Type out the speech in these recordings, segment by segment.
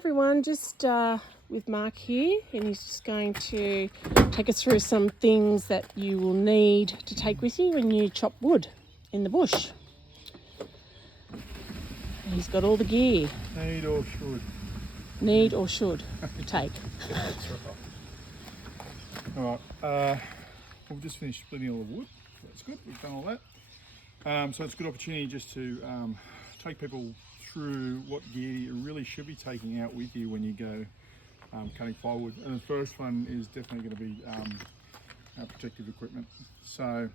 everyone, just with Mark here, and he's just going to take us through some things that you will need to take with you when you chop wood in the bush. And he's got all the gear. Need or should. Need or should you take. That's right. Alright, we've just finished splitting all the wood. That's good, we've done all that. So it's a good opportunity just to take people through what gear you really should be taking out with you when you go cutting firewood. And the first one is definitely going to be our protective equipment. So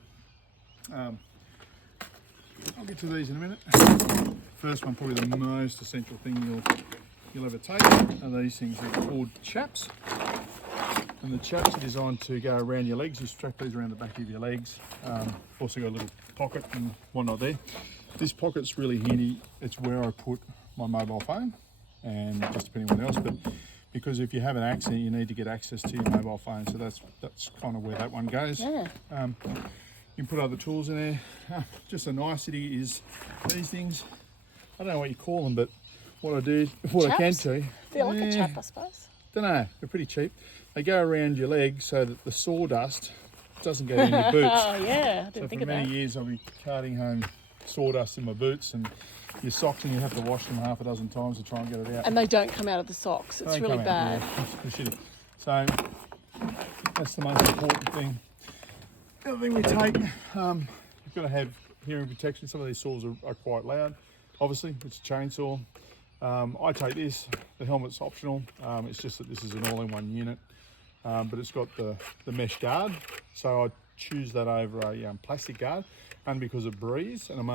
I'll get to these in a minute. First one, probably the most essential thing you'll ever take, are these things. They're called chaps. And the chaps are designed to go around your legs. You strap these around the back of your legs. Also got a little pocket and whatnot there. This pocket's really handy. It's where I put my mobile phone and just depending on what else, but because if you have an accident, you need to get access to your mobile phone. So that's kind of where that one goes. Yeah. You can put other tools in there. Just a nicety is these things. I don't know what you call them, but what I do, what I can do. They're like a chap, I suppose. Don't know, they're pretty cheap. They go around your leg so that the sawdust doesn't get in your boots. Oh yeah, I didn't think of that. For many years I'll be carting home sawdust in my boots and your socks, and you have to wash them half a dozen times to try and get it out. And they don't come out of the socks. It's really bad. Yeah, so that's the most important thing. The other thing we take, you've got to have hearing protection. Some of these saws are quite loud. Obviously, it's a chainsaw. I take this. The helmet's optional. It's just that this is an all-in-one unit, but it's got the mesh guard. So I choose that over a plastic guard, and because of breeze, and I'm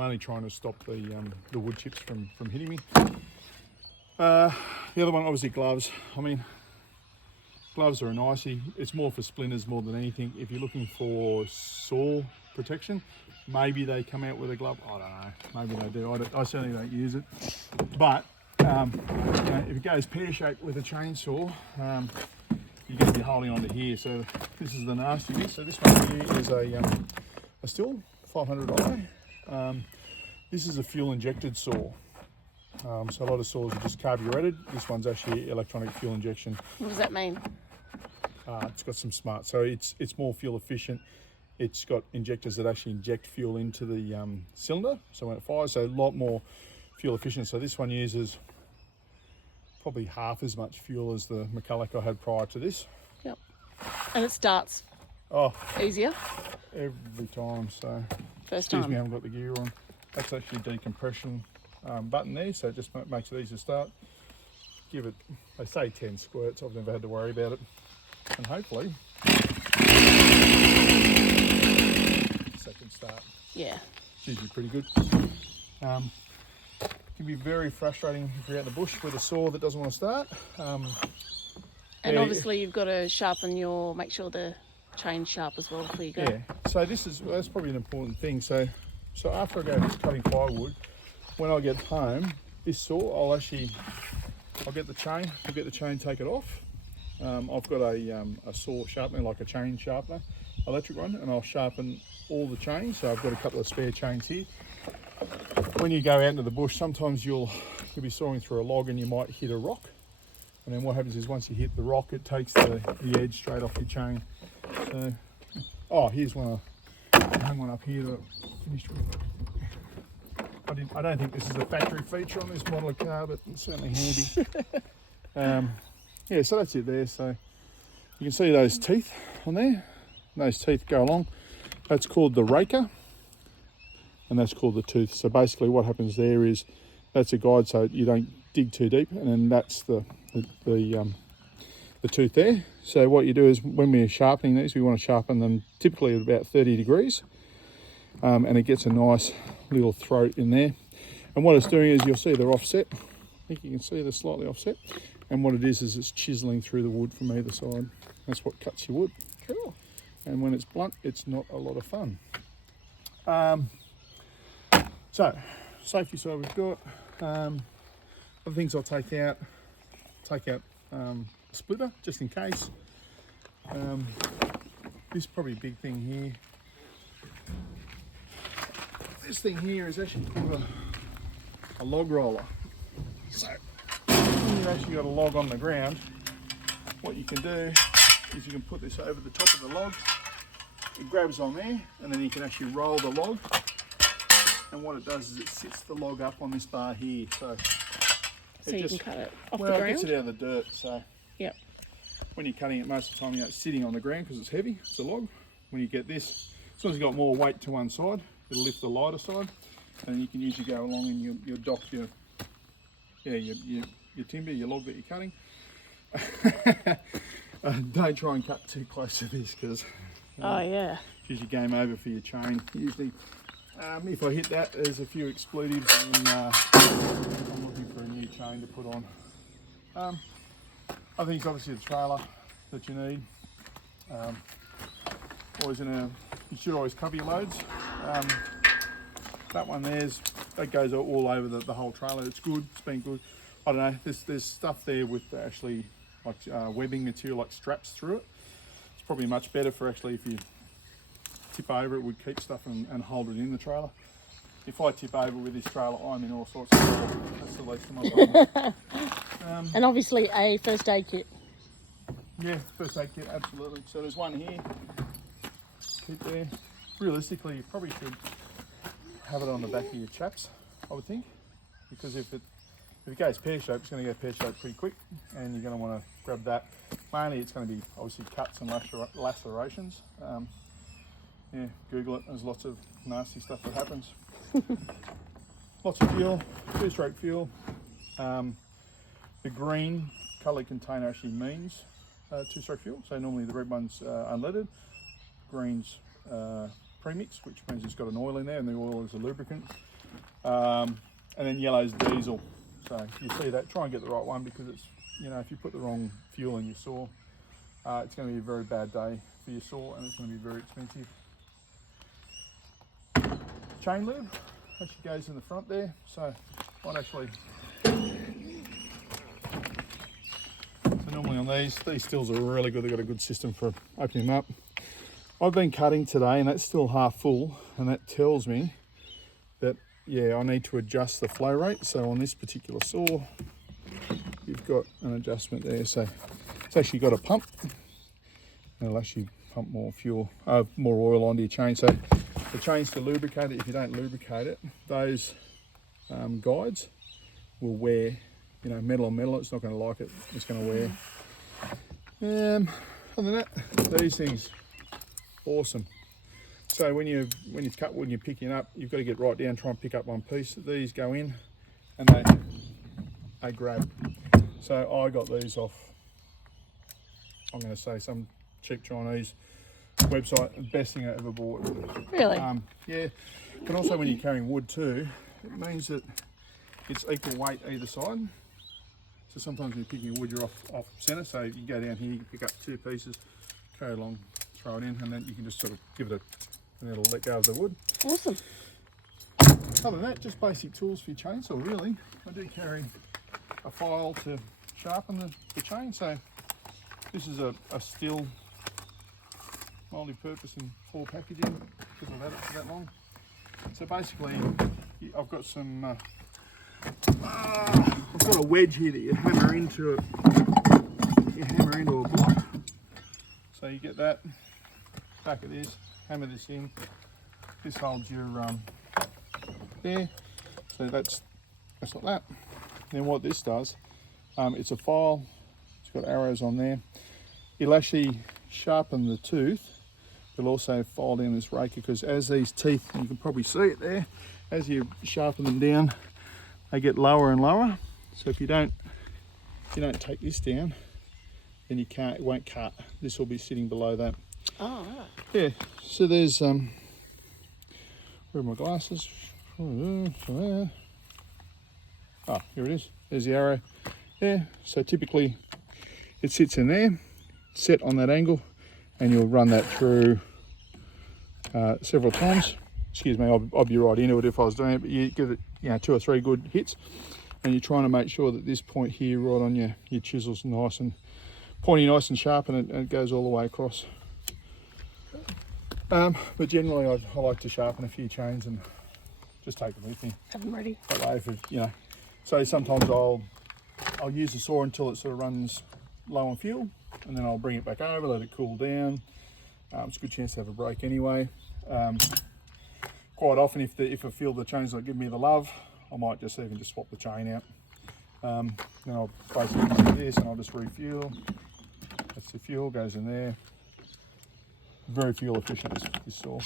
only trying to stop the wood chips from hitting me. The other one, obviously, gloves. I mean, gloves are a nicey. It's more for splinters more than anything. If you're looking for saw protection, maybe they come out with a glove. I don't know. Maybe they do. I certainly don't use it. But you know, if it goes pear-shaped with a chainsaw, you're going to be holding on to here. So this is the nasty bit. So this one here is a Stihl 500i. This is a fuel-injected saw. So a lot of saws are just carburetted. This one's actually electronic fuel injection. What does that mean? It's got some smart. So it's more fuel efficient. It's got injectors that actually inject fuel into the cylinder, so when it fires, so a lot more fuel efficient. So this one uses probably half as much fuel as the McCulloch I had prior to this. Yep. And it starts easier? Every time, so First time. Excuse me, I haven't got the gear on. That's actually a decompression button there, so it just makes it easy to start. Give it, they say 10 squirts, I've never had to worry about it. And hopefully, second start. Yeah. It's usually pretty good. It can be very frustrating if you're out in the bush with a saw that doesn't want to start. And obviously you've got to sharpen make sure the chain's sharp as well before you go. Yeah, so that's probably an important thing. So after I go cutting firewood, when I get home, this saw, I'll get the chain, take it off. I've got a saw sharpener, like a chain sharpener, electric one, and I'll sharpen all the chains. So I've got a couple of spare chains here. When you go out into the bush, sometimes you'll be sawing through a log and you might hit a rock. And then what happens is once you hit the rock, it takes the edge straight off your chain. So, here's one. I hung one up here that I finished with. I don't think this is a factory feature on this model of car, but it's certainly handy. Yeah, so that's it there. So you can see those teeth on there. Those teeth go along. That's called the raker, and that's called the tooth. So basically what happens there is that's a guide so you don't dig too deep, and then that's the tooth there. So what you do is when we're sharpening these, we want to sharpen them typically at about 30 degrees, and it gets a nice little throat in there. And what it's doing is, you'll see they're offset. I think you can see they're slightly offset. And what it is it's chiseling through the wood from either side. That's what cuts your wood. Cool. And when it's blunt, it's not a lot of fun. So, safety side we've got. Other things I'll take out a splitter, just in case. This is probably a big thing here. This thing here is actually called a log roller. So, You actually got a log on the ground, what you can do is you can put this over the top of the log. It grabs on there, and then you can actually roll the log. And what it does is it sits the log up on this bar here. So you can cut it off the Well, ground? it gets it out of the dirt. So yep. when you're cutting it, most of the time it's sitting on the ground because it's heavy. It's a log. When you get this, as long as you've got more weight to one side, it'll lift the lighter side. And you can usually go along and you'll dock your timber, your log that you're cutting. Don't try and cut too close to this because it's usually game over for your chain. Usually, if I hit that, there's a few expletives and I'm looking for a new chain to put on. I think it's obviously the trailer that you need. You should always cover your loads. That one that goes all over the whole trailer. It's good, it's been good. I don't know, there's stuff there with actually like webbing material, like straps through it. It's probably much better for actually if you tip over, it would keep stuff and hold it in the trailer. If I tip over with this trailer, I'm in all sorts of trouble. That's the least of my problem. And obviously a first aid kit. Yeah, first aid kit, absolutely. So there's one here, keep there. Realistically, you probably should have it on the back of your chaps, I would think, because if it goes pear-shaped, it's going to go pear-shaped pretty quick, and you're going to want to grab that. Mainly, it's going to be obviously cuts and lacerations. Yeah, Google it. There's lots of nasty stuff that happens. Lots of fuel, 2-stroke fuel. The green coloured container actually means 2-stroke fuel. So normally the red one's unleaded, green's premix, which means it's got an oil in there, and the oil is a lubricant. And then yellow's diesel. So if you see that, try and get the right one, because it's, if you put the wrong fuel in your saw, it's going to be a very bad day for your saw, and it's going to be very expensive. Chain lube actually goes in the front there, so normally on these stills are really good. They've got a good system for opening them up. I've been cutting today and that's still half full, and that tells me that I need to adjust the flow rate. So on this particular saw, you've got an adjustment there. So it's actually got a pump, and it'll actually pump more fuel, more oil onto your chain. So the chain's to lubricate it. If you don't lubricate it, those guides will wear. Metal on metal, it's not going to like it. It's going to wear. Other than that, these things, awesome. So when you cut wood and you're picking it up, you've got to get right down, try and pick up one piece. These go in and they grab. So I got these off, I'm going to say, some cheap Chinese website. The best thing I ever bought. Really? Yeah. But also when you're carrying wood too, it means that it's equal weight either side. So sometimes when you're picking wood, you're off centre. So you go down here, you can pick up 2 pieces, carry along, throw it in, and then you can just sort of give it and it'll let go of the wood. Awesome. Other than that, just basic tools for your chainsaw, really. I do carry a file to sharpen the chain. So this is a steel multi-purpose in 4 packaging, because I've had it for that long. So basically, I've got some. I've got a wedge here that you hammer into it. You hammer into a block. So you get that back of this, hammer this in. This holds your there. So that's like that. Then what this does, it's a file. It's got arrows on there. It'll actually sharpen the tooth. It'll also file down this raker, because as these teeth, you can probably see it there, as you sharpen them down, they get lower and lower. So if you don't take this down, then it won't cut. This will be sitting below that. Oh, right. Yeah. So there's where are my glasses? Oh, here it is. There's the arrow there. So typically it sits in there, set on that angle, and you'll run that through several times. Excuse me, I'll be right into it if I was doing it, but you give it 2 or 3 good hits, and you're trying to make sure that this point here right on your chisel's nice and pointy, nice and sharp, and it goes all the way across. But generally I like to sharpen a few chains and just take them with me. Have them ready. That way, so sometimes I'll I'll use the saw until it sort of runs low on fuel, and then I'll bring it back over, let it cool down. It's a good chance to have a break anyway. Quite often, if I feel the chain's not giving me the love, I might just even swap the chain out. Then I'll basically do this, and I'll just refuel. That's the fuel, goes in there. Very fuel efficient, this saw.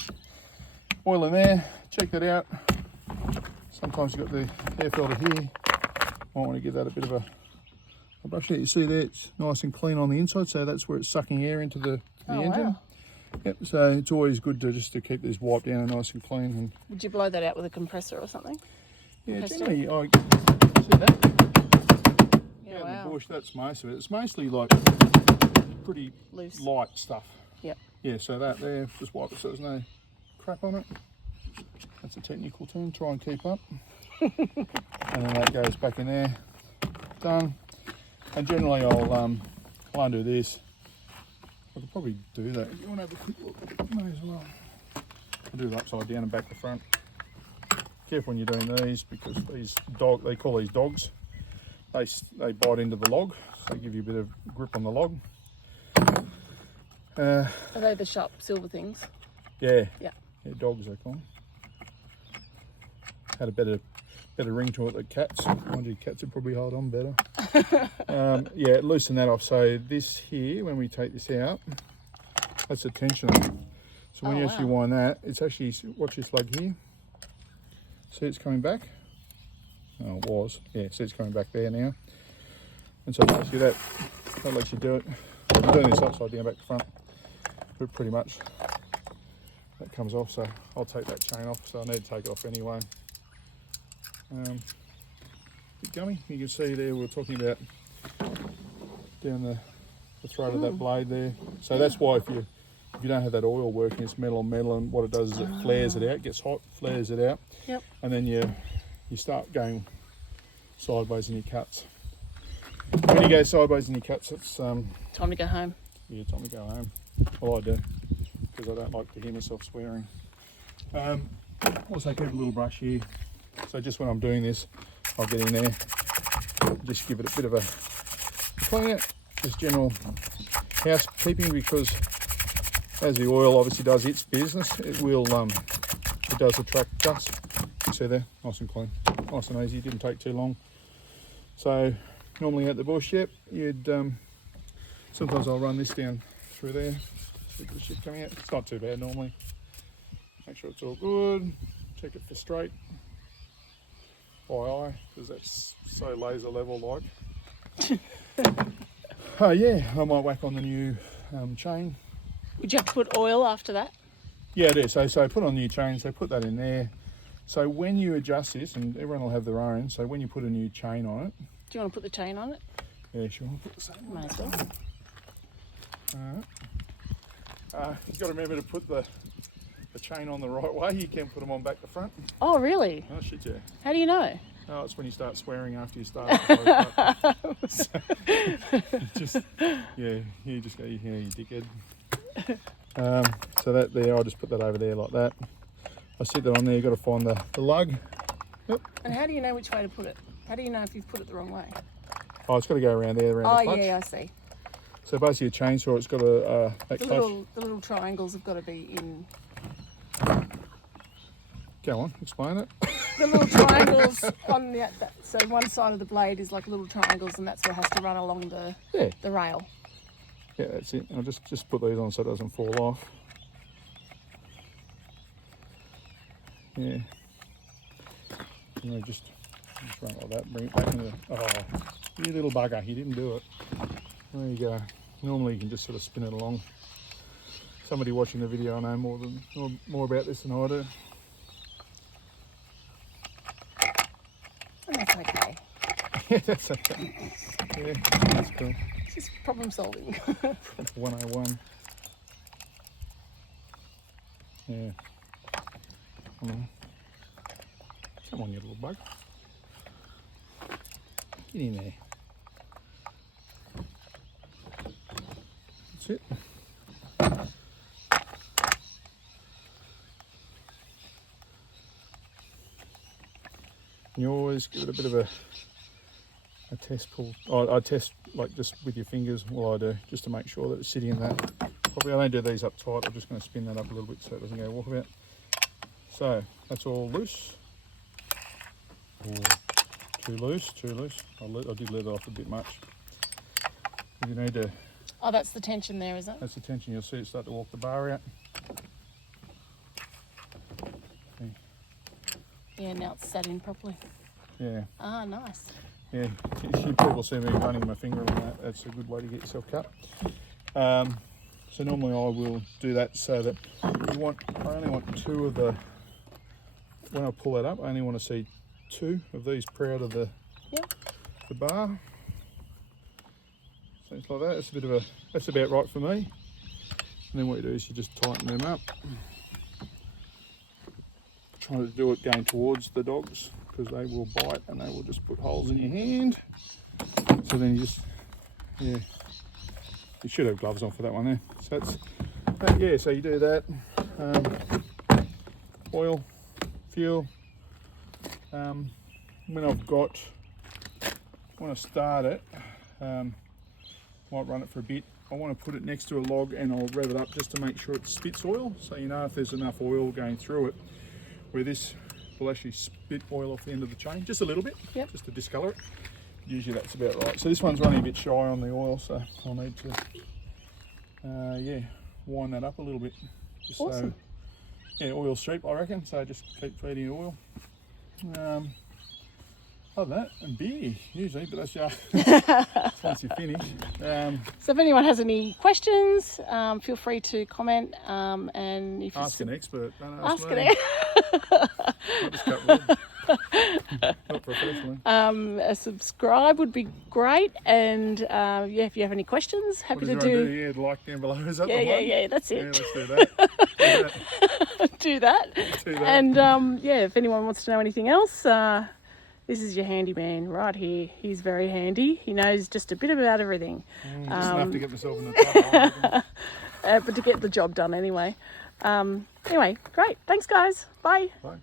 Oil in there, check that out. Sometimes you've got the air filter here. Might want to give that a bit of a brush out. You see there, it's nice and clean on the inside, so that's where it's sucking air into the engine. Wow. Yep, so it's always good to keep these wiped down and nice and clean. And Would you blow that out with a compressor or something? yeah, Compressor? generally, see that? Yeah, Out wow. in the bush, that's most of it. It's mostly like pretty Loose. light stuff. Yep. Yeah, so that there, just wipe it so there's no crap on it. That's a technical term, try and keep up. And then that goes back in there, done. And generally I'll undo this. I could probably do that. If you want to have a quick look, may as well. I'll do it upside down and back to front. Careful when you're doing these, because they call these dogs. They bite into the log, so they give you a bit of grip on the log. Are they the sharp silver things? Yeah. Yeah. Yeah, dogs they call them. Had a better ring to it than cats. Mind you, cats would probably hold on better. Yeah, loosen that off. So this here, when we take this out, that's the tensioner. So when you actually wind that, it's actually, watch this lug here. See it's coming back? Oh, it was. Yeah, see it's coming back there now. And so basically that lets you do it. I'm doing this upside down, back to front. But pretty much that comes off, so I'll take that chain off. So I need to take it off anyway. Bit gummy. You can see there we're talking about down the throat of that blade there. So that's why if you don't have that oil working, it's metal on metal, and what it does is it flares it out, gets hot, flares it out. Yep. And then you start going sideways in your cuts. When you go sideways in your cuts, it's Time to go home. yeah, time to go home. Well, I do, because I don't like to hear myself swearing. Also keep a little brush here. So just when I'm doing this, I'll get in there, just give it a bit of a clean out, just general housekeeping, because as the oil obviously does its business, it does attract dust. You see there, nice and clean, nice and easy, didn't take too long. So normally at the bush, yep, sometimes I'll run this down through there, see the shit coming out. It's not too bad normally. Make sure it's all good, check it for straight. By eye, because that's so laser level like. Oh yeah, I might whack on the new chain. Would you have to put oil after that? Yeah, it is. So put on new chain, so put that in there. So when you adjust this, and everyone will have their own, so when you put a new chain on it. Do you want to put the chain on it? Yeah, sure, I'll put the same one. Might as well. You've got to remember to put the chain on the right way. You can put them on back to front. Oh, really? Oh shit, yeah. How do you know? Oh, it's when you start swearing after you start. So, you just go, yeah, you dickhead. So that there, I'll just put that over there like that. I sit that on there, you've got to find the lug. Yep. And how do you know which way to put it? How do you know if you've put it the wrong way? Oh, it's got to go around there, around the clutch. Yeah, I see. So basically a chainsaw, it's got a that clutch. The little triangles have got to be in. Go on, explain it. The little triangles on so one side of the blade is like little triangles, and that's what has to run along the rail. Yeah, that's it. I'll just put these on so it doesn't fall off. Yeah. And I just run it like that, bring it back into the, oh, you little bugger, he didn't do it. There you go. Normally you can just sort of spin it along. Somebody watching the video know more about this than I do. And that's okay. Yeah, that's okay. Yeah, that's cool. It's just problem solving. 101. Yeah. Come on, you little bug. Get in there. That's it. You always give it a bit of a test pull. I test like just with your fingers. All I do just to make sure that it's sitting in that. Probably I don't do these up tight. I'm just going to spin that up a little bit so it doesn't go walkabout. So that's all loose. Or too loose. I did let it off a bit much. You need to. Oh, that's the tension there, is it? That's the tension. You'll see it start to walk the bar out. Yeah, now it's set in properly. Yeah. Ah, nice. Yeah, you people see me running my finger on that. That's a good way to get yourself cut. So normally I will do that so that I only want two of the, when I pull that up, I only want to see two of these proud of the bar. So it's like that. That's about right for me. And then what you do is you just tighten them up. Try to do it going towards the dogs because they will bite and they will just put holes in your hand. So then you just, you should have gloves on for that one there. So that's, so you do that. Oil, fuel. When I start it, might run it for a bit. I want to put it next to a log and I'll rev it up just to make sure it spits oil. So you know if there's enough oil going through it, where this will actually spit oil off the end of the chain, just a little bit, just to discolour it. Usually that's about right. So this one's running a bit shy on the oil, so I'll need to, wind that up a little bit. Just awesome. So, oil's cheap, I reckon, so just keep feeding it oil. Other than that, and beer usually, but that's once you finish. So if anyone has any questions, feel free to comment. And if ask an expert. Don't ask me. an Not just cut wood. Not professionally. A subscribe would be great, and if you have any questions, happy to do. Yeah, like down below. Is that that's it. Yeah, let's do that. Do that. And if anyone wants to know anything else, this is your handyman right here. He's very handy. He knows just a bit about everything. Just enough to get myself in the trouble. But to get the job done anyway. Anyway, great. Thanks, guys. Bye. Bye.